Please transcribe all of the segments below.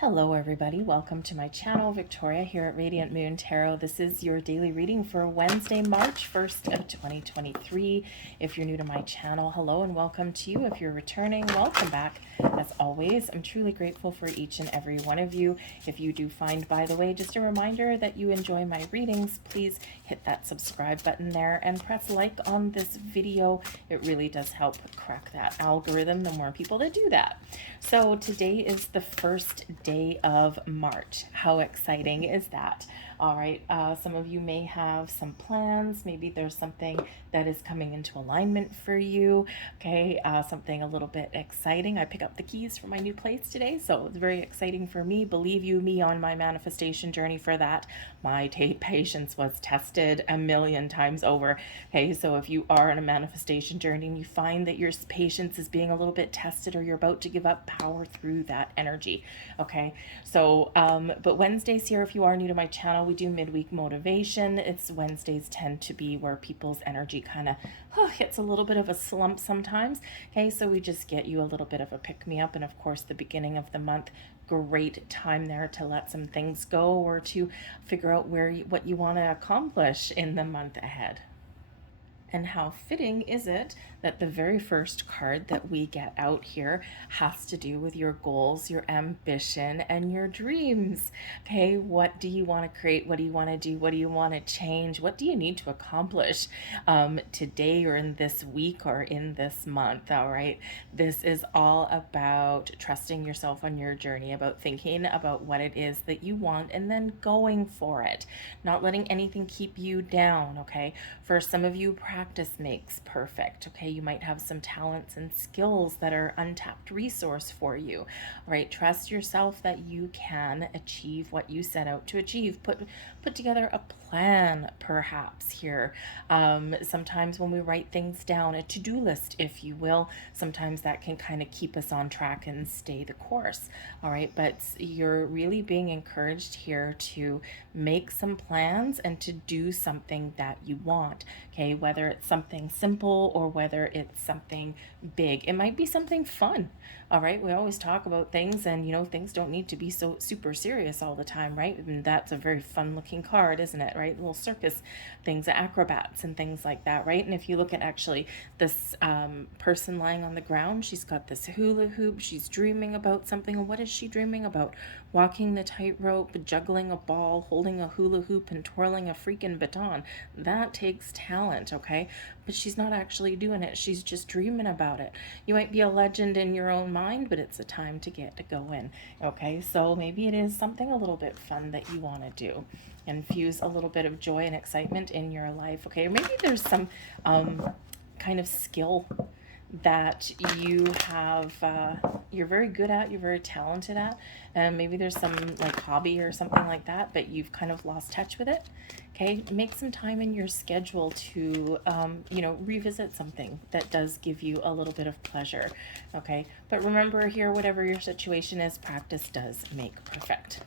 Hello everybody, welcome to my channel. Victoria here at Radiant Moon Tarot. This is your daily reading for Wednesday, March 1st of 2023. If you're new to my channel, hello and welcome to you. If you're returning, welcome back. As always, I'm truly grateful for each and every one of you. If you do find, by the way, just a reminder that you enjoy my readings, please hit that subscribe button there and press like on this video. It really does help crack that algorithm, the more people that do that. So today is the first day of March. How exciting is that? All right, some of you may have some plans. Maybe there's something that is coming into alignment for you. Okay, something a little bit exciting. I pick up the keys for my new place today, so it's very exciting for me. Believe you me, on my manifestation journey for that, my patience was tested a million times over. Okay, so if you are on a manifestation journey and you find that your patience is being a little bit tested, or you're about to give up, power through that energy. Okay, so but Wednesdays here, if you are new to my channel, we do midweek motivation. It's Wednesdays tend to be where people's energy kind of hits a little bit of a slump sometimes. Okay, so we just get you a little bit of a pick-me-up, and of course the beginning of the month, great time there to let some things go or to figure out what you want to accomplish in the month ahead. And how fitting is it that the very first card that we get out here has to do with your goals, your ambition, and your dreams? Okay, what do you want to create? What do you want to do? What do you want to change? What do you need to accomplish today or in this week or in this month? All right, this is all about trusting yourself on your journey, about thinking about what it is that you want and then going for it, not letting anything keep you down. Okay, for some of you, practice makes perfect. Okay, you might have some talents and skills that are untapped resource for you. All right, trust yourself that you can achieve what you set out to achieve. Put together a plan, perhaps here. Sometimes when we write things down, a to-do list, if you will, sometimes that can kind of keep us on track and stay the course. All right, but you're really being encouraged here to make some plans and to do something that you want. Okay, whether it's something simple or whether it's something big. It might be something fun. All right, we always talk about things, and you know, things don't need to be so super serious all the time, right? And that's a very fun looking card, isn't it? Right, little circus things, acrobats and things like that, right? And if you look at actually this person lying on the ground, she's got this hula hoop. She's dreaming about something. And what is she dreaming about? Walking the tightrope, juggling a ball, holding a hula hoop, and twirling a freaking baton. That takes talent, okay? But she's not actually doing it. She's just dreaming about it. You might be a legend in your own mind, but it's a time to get to go in, okay? So maybe it is something a little bit fun that you want to do. Infuse a little bit of joy and excitement in your life, okay? Or maybe there's some kind of skill that you have, you're very good at, you're very talented at, and maybe there's some like hobby or something like that, but you've kind of lost touch with it. Okay, make some time in your schedule to, you know, revisit something that does give you a little bit of pleasure. Okay, but remember here, whatever your situation is, practice does make perfect.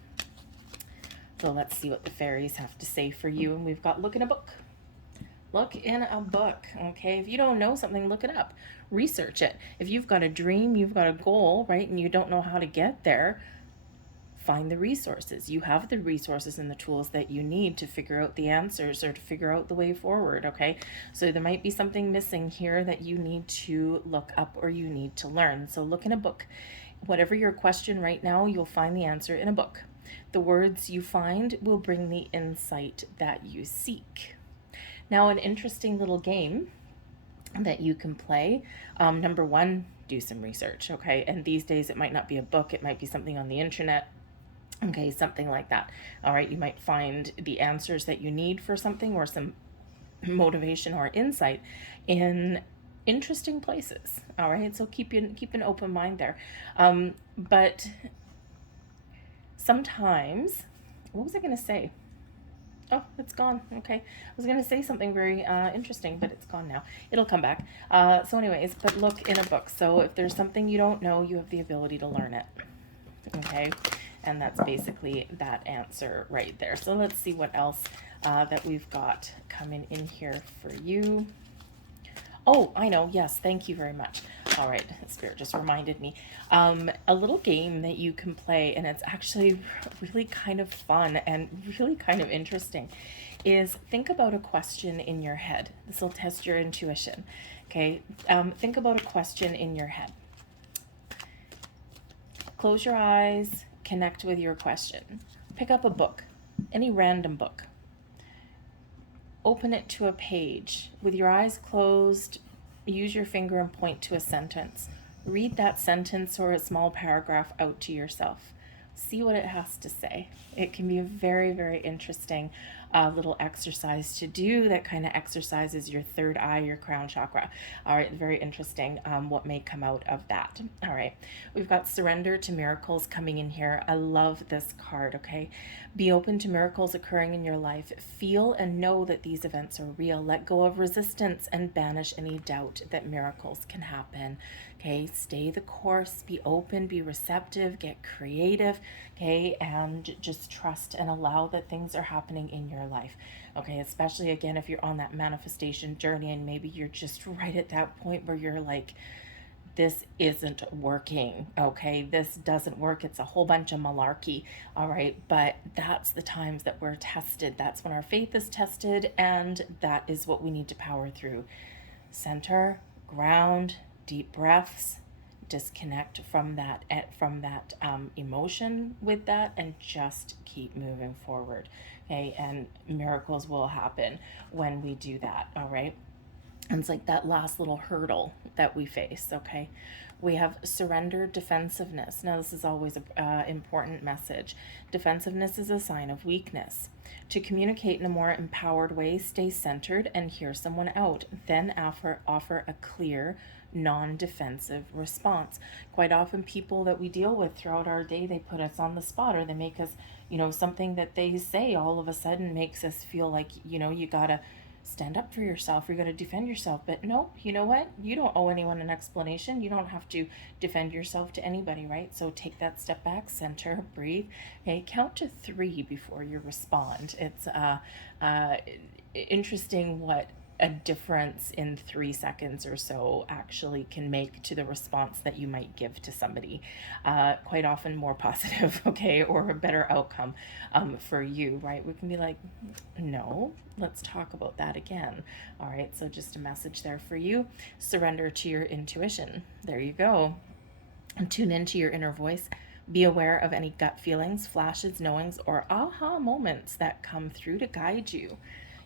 So let's see what the fairies have to say for you. And we've got look in a book. Look in a book, okay? If you don't know something, look it up. Research it. If you've got a dream, you've got a goal, right, and you don't know how to get there, find the resources. You have the resources and the tools that you need to figure out the answers or to figure out the way forward, okay? So there might be something missing here that you need to look up or you need to learn. So look in a book. Whatever your question right now, you'll find the answer in a book. The words you find will bring the insight that you seek. Now, an interesting little game that you can play. Number one, do some research, okay? And these days it might not be a book, it might be something on the internet, okay, something like that. All right, you might find the answers that you need for something or some motivation or insight in interesting places. All right, so keep an open mind there. But sometimes, what was I going to say? Oh, it's gone. Okay. I was going to say something very interesting, but it's gone now. It'll come back. So anyways, but look in a book. So if there's something you don't know, you have the ability to learn it. Okay. And that's basically that answer right there. So let's see what else that we've got coming in here for you. Oh, I know. Yes. Thank you very much. All right, Spirit just reminded me. A little game that you can play, and it's actually really kind of fun and really kind of interesting, is think about a question in your head. This will test your intuition. Okay, think about a question in your head. Close your eyes, connect with your question. Pick up a book, any random book. Open it to a page. With your eyes closed, use your finger and point to a sentence. Read that sentence or a small paragraph out to yourself. See what it has to say. It can be a very, very interesting little exercise to do that kind of exercises your third eye, your crown chakra. All right, very interesting what may come out of that. All right, we've got surrender to miracles coming in here. I love this card, okay? Be open to miracles occurring in your life. Feel and know that these events are real. Let go of resistance and banish any doubt that miracles can happen. Okay, stay the course, be open, be receptive, get creative, okay, and just trust and allow that things are happening in your life. Okay, especially again if you're on that manifestation journey and maybe you're just right at that point where you're like, this isn't working, okay, this doesn't work, it's a whole bunch of malarkey. All right, but that's the times that we're tested. That's when our faith is tested, and that is what we need to power through. Center, ground, deep breaths, disconnect from that emotion with that, and just keep moving forward. Okay, and miracles will happen when we do that. All right, and it's like that last little hurdle that we face. Okay, we have surrender, defensiveness. Now this is always an important message. Defensiveness is a sign of weakness. To communicate in a more empowered way, stay centered and hear someone out. Then offer a clear, non-defensive response. Quite often people that we deal with throughout our day, they put us on the spot, or they make us, something that they say all of a sudden makes us feel like, you gotta stand up for yourself, you're gonna defend yourself. But no, you know what? You don't owe anyone an explanation. You don't have to defend yourself to anybody, right? So take that step back, center, breathe. Okay, count to 3 before you respond. It's interesting what a difference in 3 seconds or so actually can make to the response that you might give to somebody. Quite often more positive, okay, or a better outcome for you, right? We can be like, no, let's talk about that again. All right, so just a message there for you. Surrender to your intuition. There you go. And tune into your inner voice. Be aware of any gut feelings, flashes, knowings, or aha moments that come through to guide you.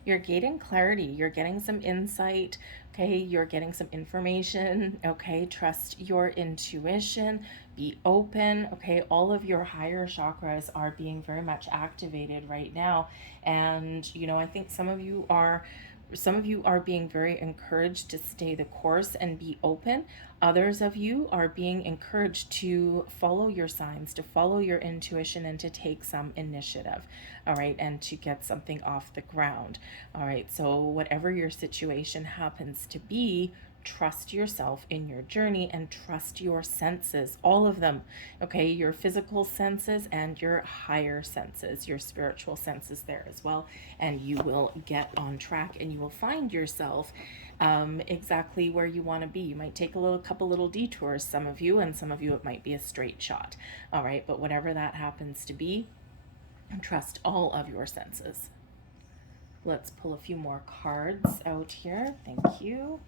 You're getting clarity, you're getting some insight, okay, you're getting some information, okay, trust your intuition, be open, okay, all of your higher chakras are being very much activated right now. And I think some of you are being very encouraged to stay the course and be open. Others of you are being encouraged to follow your signs, to follow your intuition, and to take some initiative, all right, and to get something off the ground. All right, so whatever your situation happens to be, trust yourself in your journey and trust your senses, all of them, okay, your physical senses and your higher senses, your spiritual senses there as well, and you will get on track and you will find yourself exactly where you want to be. You might take a couple little detours, some of you, and some of you it might be a straight shot. All right, but whatever that happens to be, trust all of your senses. Let's pull a few more cards out here. Thank you.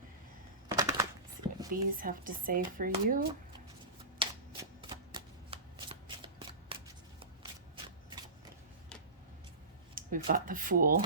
See what these have to say for you. We've got the Fool.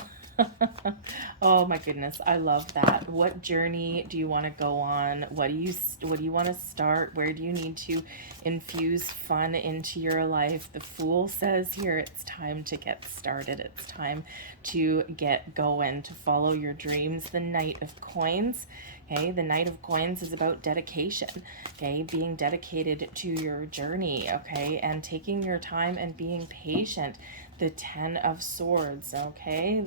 Oh my goodness, I love that. What journey do you want to go on? What do you want to start? Where do you need to infuse fun into your life? The Fool says here it's time to get started. It's time to get going, to follow your dreams. The Knight of Coins. Okay, the Knight of Coins is about dedication, okay, being dedicated to your journey, okay, and taking your time and being patient. The Ten of Swords, okay,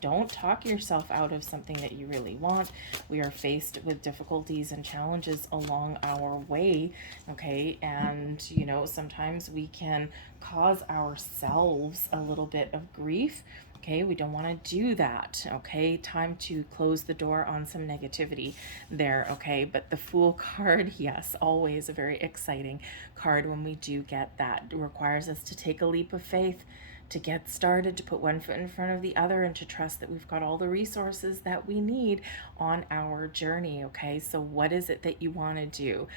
don't talk yourself out of something that you really want. We are faced with difficulties and challenges along our way, okay, and sometimes we can cause ourselves a little bit of grief. Okay, we don't want to do that. Okay, time to close the door on some negativity there. Okay, but the Fool card, yes, always a very exciting card when we do get that. It requires us to take a leap of faith, to get started, to put one foot in front of the other, and to trust that we've got all the resources that we need on our journey. Okay, so what is it that you want to do?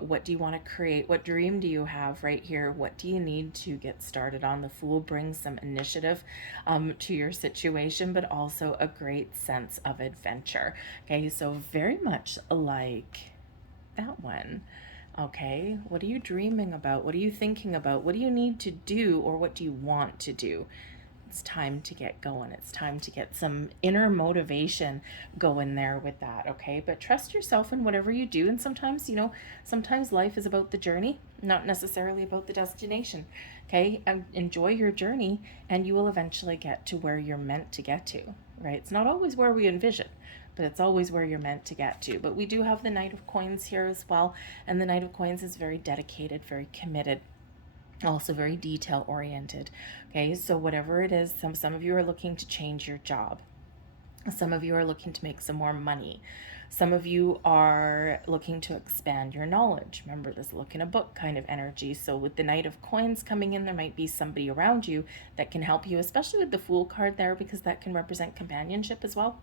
What do you want to create? What dream do you have right here? What do you need to get started on? The Fool brings some initiative to your situation, but also a great sense of adventure. Okay, so very much like that one. Okay, what are you dreaming about? What are you thinking about? What do you need to do, or what do you want to do? It's time to get going. It's time to get some inner motivation going there with that, okay? But trust yourself in whatever you do. And sometimes, sometimes life is about the journey, not necessarily about the destination, okay? Enjoy your journey, and you will eventually get to where you're meant to get to, right? It's not always where we envision, but it's always where you're meant to get to. But we do have the Knight of Coins here as well, and the Knight of Coins is very dedicated, very committed, also very detail oriented. Okay, so whatever it is, some of you are looking to change your job. Some of you are looking to make some more money. Some of you are looking to expand your knowledge. Remember, this look in a book kind of energy. So with the Knight of Coins coming in, there might be somebody around you that can help you, especially with the Fool card there, because that can represent companionship as well.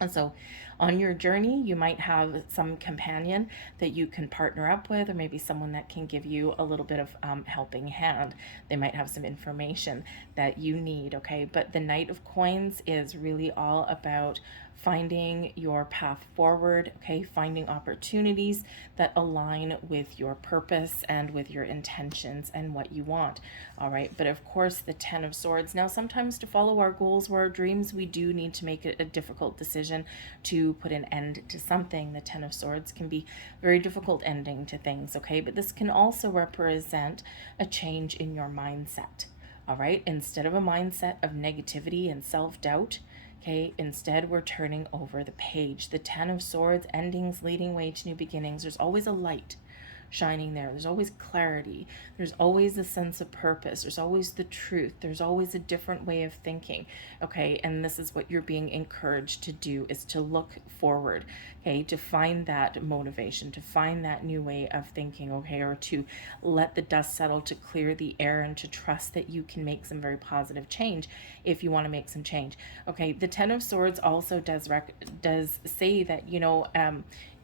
And so on your journey, you might have some companion that you can partner up with, or maybe someone that can give you a little bit of helping hand. They might have some information that you need, okay? But the Knight of Coins is really all about finding your path forward, okay? Finding opportunities that align with your purpose and with your intentions and what you want, all right? But of course, the Ten of Swords. Now, sometimes to follow our goals or our dreams, we do need to make a difficult decision to put an end to something. The Ten of Swords can be very difficult ending to things, okay? But this can also represent a change in your mindset, all right? Instead of a mindset of negativity and self-doubt, okay, instead we're turning over the page. The Ten of Swords, endings leading way to new beginnings. There's always a light shining there. There's always clarity. There's always a sense of purpose. There's always the truth. There's always a different way of thinking, okay? And this is what you're being encouraged to do, is to look forward, okay? To find that motivation, to find that new way of thinking, okay? Or to let the dust settle, to clear the air, and to trust that you can make some very positive change if you want to make some change, okay? The Ten of Swords also does say that,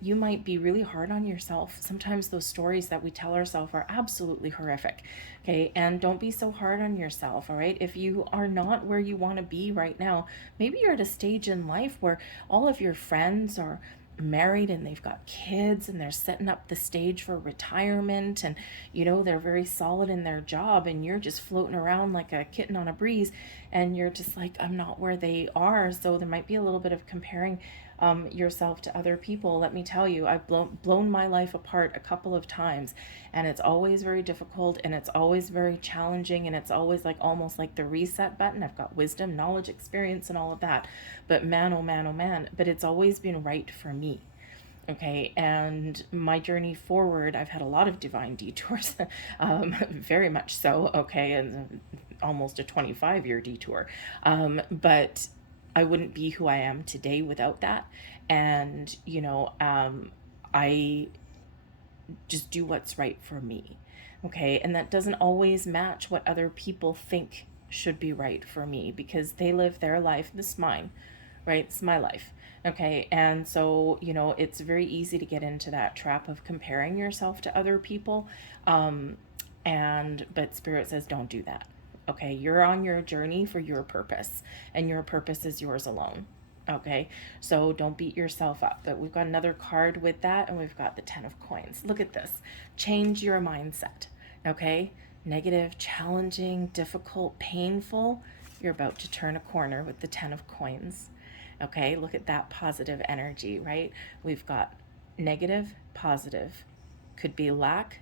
you might be really hard on yourself. Sometimes those stories that we tell ourselves are absolutely horrific, okay? And don't be so hard on yourself, all right? If you are not where you want to be right now, maybe you're at a stage in life where all of your friends are married and they've got kids and they're setting up the stage for retirement, and they're very solid in their job, and you're just floating around like a kitten on a breeze, and you're just like, I'm not where they are. So there might be a little bit of comparing yourself to other people. Let me tell you, I've blown my life apart a couple of times, and it's always very difficult, and it's always very challenging, and it's always like almost like the reset button. I've got wisdom, knowledge, experience, and all of that, but man, oh man, oh man, but it's always been right for me. Okay, and my journey forward, I've had a lot of divine detours, very much so, okay, and almost a 25-year detour, but I wouldn't be who I am today without that. And, I just do what's right for me. Okay. And that doesn't always match what other people think should be right for me, because they live their life. This is mine, right? It's my life. Okay. And so, it's very easy to get into that trap of comparing yourself to other people. But Spirit says, don't do that. Okay, you're on your journey for your purpose, and your purpose is yours alone. Okay, so don't beat yourself up. But we've got another card with that, and we've got the Ten of Coins. Look at this. Change your mindset. Okay, negative, challenging, difficult, painful. You're about to turn a corner with the Ten of Coins. Okay, look at that positive energy, right? We've got negative, positive. Could be lack,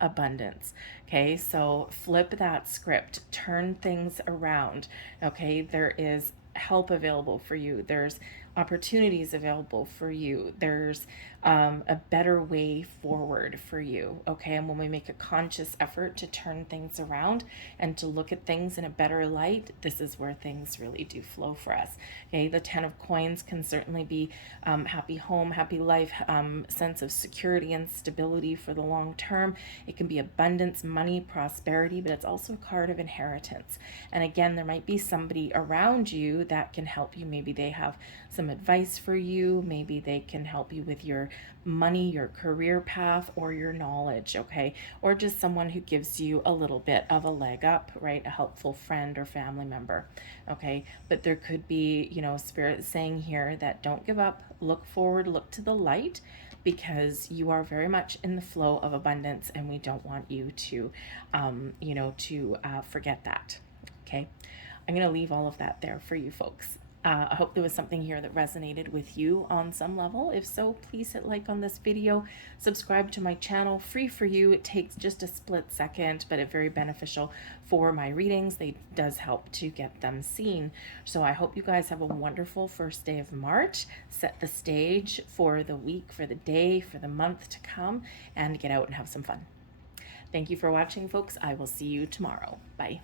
abundance. Okay, so flip that script, turn things around. Okay, there is help available for you. There's opportunities available for you. There's a better way forward for you, okay? And when we make a conscious effort to turn things around and to look at things in a better light, this is where things really do flow for us, okay? The 10 of coins can certainly be happy home, happy life, sense of security and stability for the long term. It can be abundance, money, prosperity, but it's also a card of inheritance. And again, there might be somebody around you that can help you. Maybe they have some advice for you. Maybe they can help you with your money, your career path, or your knowledge, okay? Or just someone who gives you a little bit of a leg up, right? A helpful friend or family member, okay? But there could be, you know, Spirit saying here that don't give up, look forward, look to the light, because you are very much in the flow of abundance, and we don't want you to, forget that, okay? I'm going to leave all of that there for you folks. I hope there was something here that resonated with you on some level. If so, please hit like on this video, subscribe to my channel, free for you. It takes just a split second, but it's very beneficial for my readings. They does help to get them seen. So I hope you guys have a wonderful first day of March. Set the stage for the week, for the day, for the month to come, and get out and have some fun. Thank you for watching, folks. I will see you tomorrow. Bye.